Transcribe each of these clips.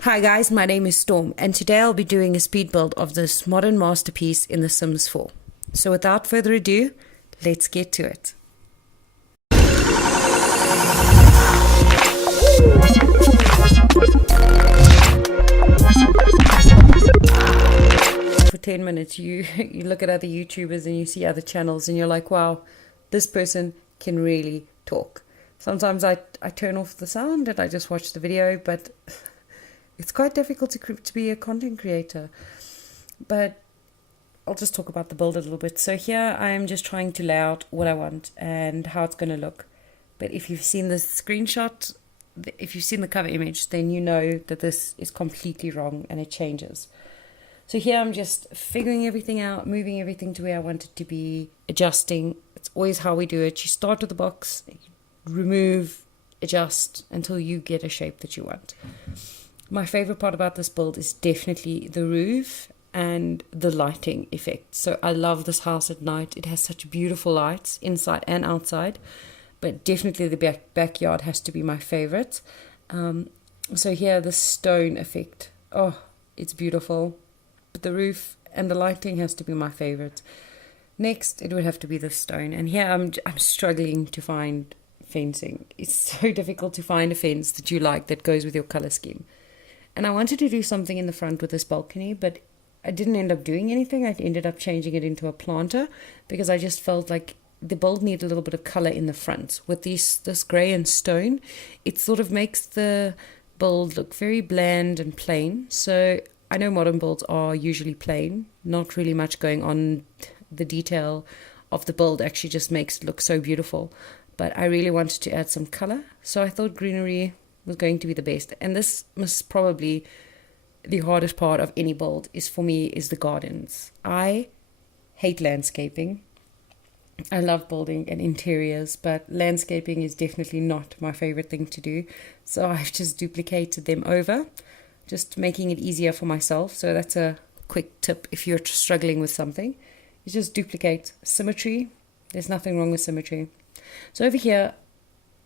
Hi guys, my name is Storm, and today I'll be doing a speed build of this modern masterpiece in The Sims 4. So without further ado, let's get to it. For 10 minutes, you look at other YouTubers and you see other channels and you're like, wow, this person can really talk. Sometimes I turn off the sound and I just watch the video, but it's quite difficult to be a content creator. But I'll just talk about the build a little bit. So here I am just trying to lay out what I want and how it's going to look. But if you've seen the screenshot, if you've seen the cover image, then you know that this is completely wrong and it changes. So here I'm just figuring everything out, moving everything to where I want it to be, adjusting. It's always how we do it. You start with the box, remove, adjust until you get a shape that you want. My favorite part about this build is definitely the roof and the lighting effect. So I love this house at night. It has such beautiful lights inside and outside, but definitely the backyard has to be my favorite. So here, the stone effect. Oh, it's beautiful. But the roof and the lighting has to be my favorite. Next, it would have to be the stone. And here I'm struggling to find fencing. It's so difficult to find a fence that you like that goes with your color scheme. And I wanted to do something in the front with this balcony, but I didn't end up doing anything. I ended up changing it into a planter because I just felt like the build needed a little bit of color in the front. With this gray and stone, it sort of makes the build look very bland and plain. So I know modern builds are usually plain, not really much going on. The detail of the build actually just makes it look so beautiful. But I really wanted to add some color, so I thought greenery was going to be the best. And this must probably the hardest part of any build is for me is the gardens. I hate landscaping. I love building and interiors, but landscaping is definitely not my favorite thing to do. So I've just duplicated them over, just making it easier for myself. So that's a quick tip if you're struggling with something. You just duplicate symmetry. There's nothing wrong with symmetry. So over here,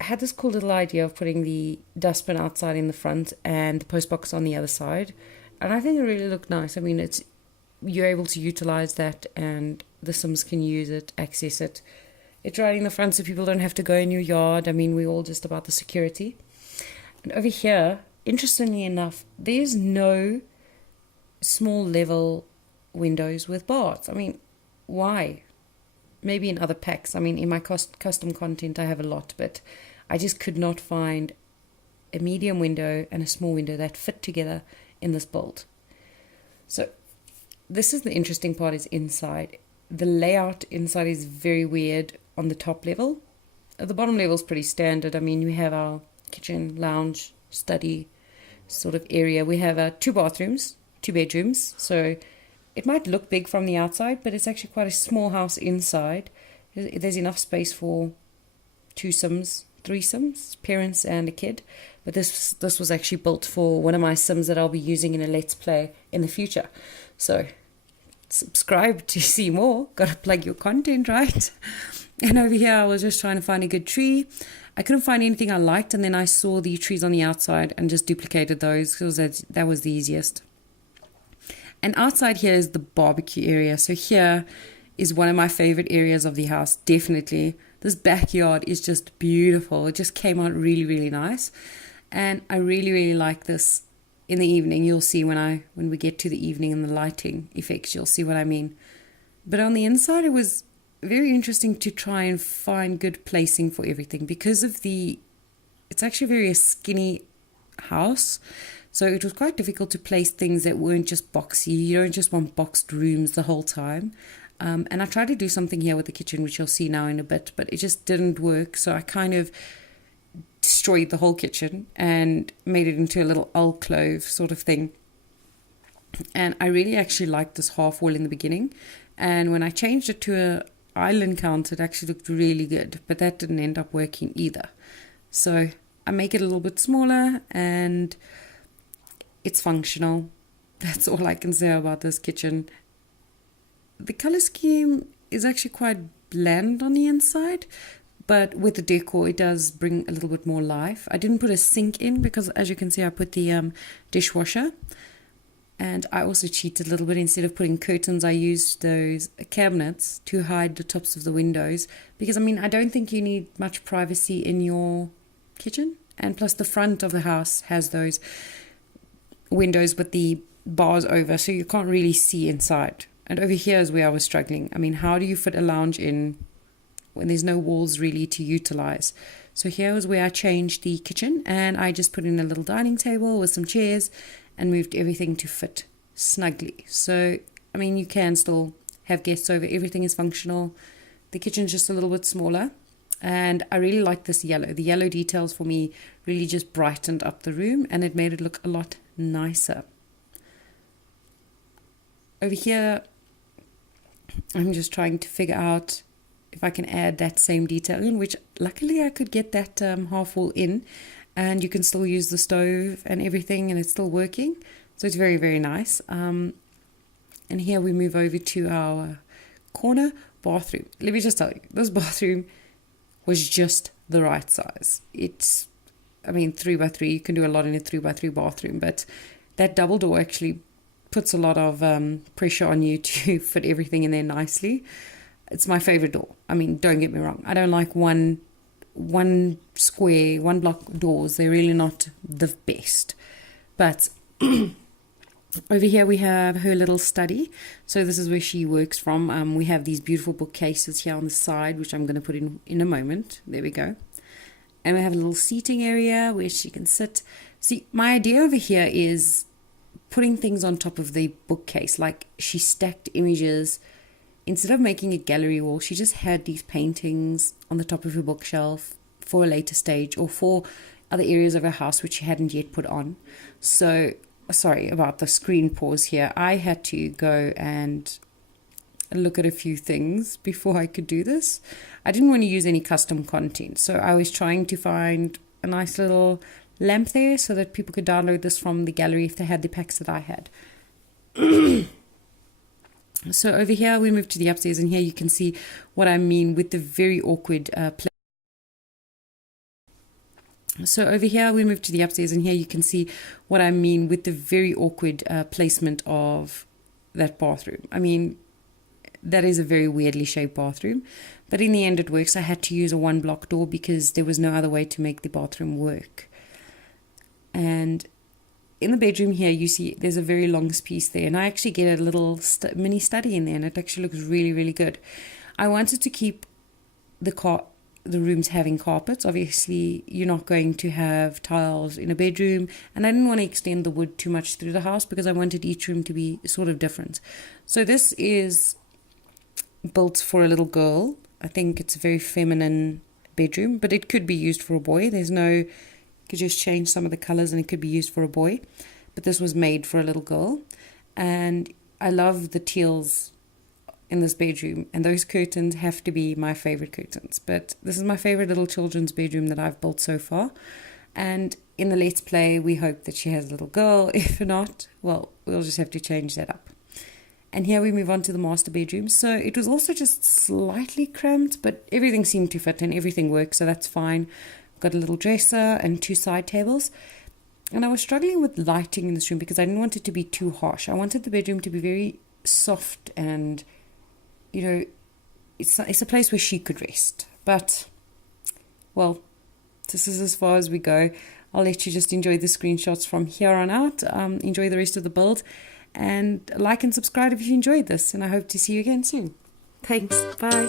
I had this cool little idea of putting the dustbin outside in the front and the postbox on the other side. And I think it really looked nice. I mean, you're able to utilize that and the Sims can use it, access it. It's right in the front so people don't have to go in your yard. I mean, we're all just about the security. And over here, interestingly enough, there's no small level windows with bars. I mean, why? Maybe in other packs. I mean, in my custom content, I have a lot, but I just could not find a medium window and a small window that fit together in this build. So this is the interesting part is inside. The layout inside is very weird on the top level. The bottom level is pretty standard. I mean, we have our kitchen, lounge, study sort of area. We have 2 bathrooms, 2 bedrooms. So it might look big from the outside, but it's actually quite a small house inside. There's enough space for 2 Sims, 3 Sims, parents and a kid. But this was actually built for one of my Sims that I'll be using in a Let's Play in the future. So subscribe to see more. Gotta plug your content, right? And over here I was just trying to find a good tree. I couldn't find anything I liked, and then I saw the trees on the outside and just duplicated those because that was the easiest. And outside here is the barbecue area. So here is one of my favorite areas of the house, definitely. This backyard is just beautiful. It just came out really, really nice. And I really, really like this in the evening. You'll see when we get to the evening and the lighting effects, you'll see what I mean. But on the inside, it was very interesting to try and find good placing for everything because of it's actually very a skinny house. So it was quite difficult to place things that weren't just boxy. You don't just want boxed rooms the whole time. And I tried to do something here with the kitchen, which you'll see now in a bit, but it just didn't work. So I kind of destroyed the whole kitchen and made it into a little alcove sort of thing. And I really actually liked this half wall in the beginning. And when I changed it to an island count, it actually looked really good, but that didn't end up working either. So I make it a little bit smaller and it's functional. That's all I can say about this kitchen. The color scheme is actually quite bland on the inside, but with the decor, it does bring a little bit more life. I didn't put a sink in because, as you can see, I put the dishwasher. And I also cheated a little bit. Instead of putting curtains, I used those cabinets to hide the tops of the windows. Because, I mean, I don't think you need much privacy in your kitchen. And plus, the front of the house has those windows with the bars over, so you can't really see inside. And over here is where I was struggling. I mean, how do you fit a lounge in when there's no walls really to utilize? So here was where I changed the kitchen, and I just put in a little dining table with some chairs and moved everything to fit snugly. So, I mean, you can still have guests over. Everything is functional. The kitchen's just a little bit smaller. And I really like this yellow. The yellow details for me really just brightened up the room, and it made it look a lot nicer. Over here, I'm just trying to figure out if I can add that same detail in, which luckily I could get that half wall in, and you can still use the stove and everything, and it's still working. So it's very, very nice. And here we move over to our corner bathroom. Let me just tell you, this bathroom was just the right size. It's, I mean, 3x3, you can do a lot in a 3x3 bathroom, but that double door actually puts a lot of pressure on you to fit everything in there nicely. It's my favorite door. I mean, don't get me wrong. I don't like one square, one block doors. They're really not the best. But over here we have her little study. So this is where she works from. We have these beautiful bookcases here on the side, which I'm going to put in a moment. There we go. And we have a little seating area where she can sit. See, my idea over here is putting things on top of the bookcase. Like, she stacked images. Instead of making a gallery wall, she just had these paintings on the top of her bookshelf for a later stage, or for other areas of her house which she hadn't yet put on. So, sorry about the screen pause here. I had to go and look at a few things before I could do this. I didn't want to use any custom content, so I was trying to find a nice little lamp there so that people could download this from the gallery if they had the packs that I had. So over here we move to the upstairs, and here you can see what I mean with the very awkward So over here we move to the upstairs, and here you can see what I mean with the very awkward placement of that bathroom. I mean, that is a very weirdly shaped bathroom, but in the end it works. I had to use a one block door because there was no other way to make the bathroom work. And in the bedroom here, you see there's a very long piece there, and I actually get a little mini study in there, and it actually looks really, really good. I wanted to keep the rooms having carpets. Obviously, you're not going to have tiles in a bedroom, and I didn't want to extend the wood too much through the house because I wanted each room to be sort of different. So this is built for a little girl. I think it's a very feminine bedroom, but it could be used for a boy. Could just change some of the colors and it could be used for a boy, but this was made for a little girl. And I love the teals in this bedroom, and those curtains have to be my favorite curtains. But this is my favorite little children's bedroom that I've built so far. And in the Let's Play, we hope that she has a little girl. If not, well, we'll just have to change that up. And here we move on to the master bedroom. So it was also just slightly cramped, but everything seemed to fit and everything works, so that's fine. Got a little dresser and 2 side tables. And I was struggling with lighting in this room because I didn't want it to be too harsh. I wanted the bedroom to be very soft, and, you know, it's a place where she could rest. But, well, this is as far as we go. I'll let you just enjoy the screenshots from here on out. Enjoy the rest of the build. And like and subscribe if you enjoyed this. And I hope to see you again soon. Thanks. Bye.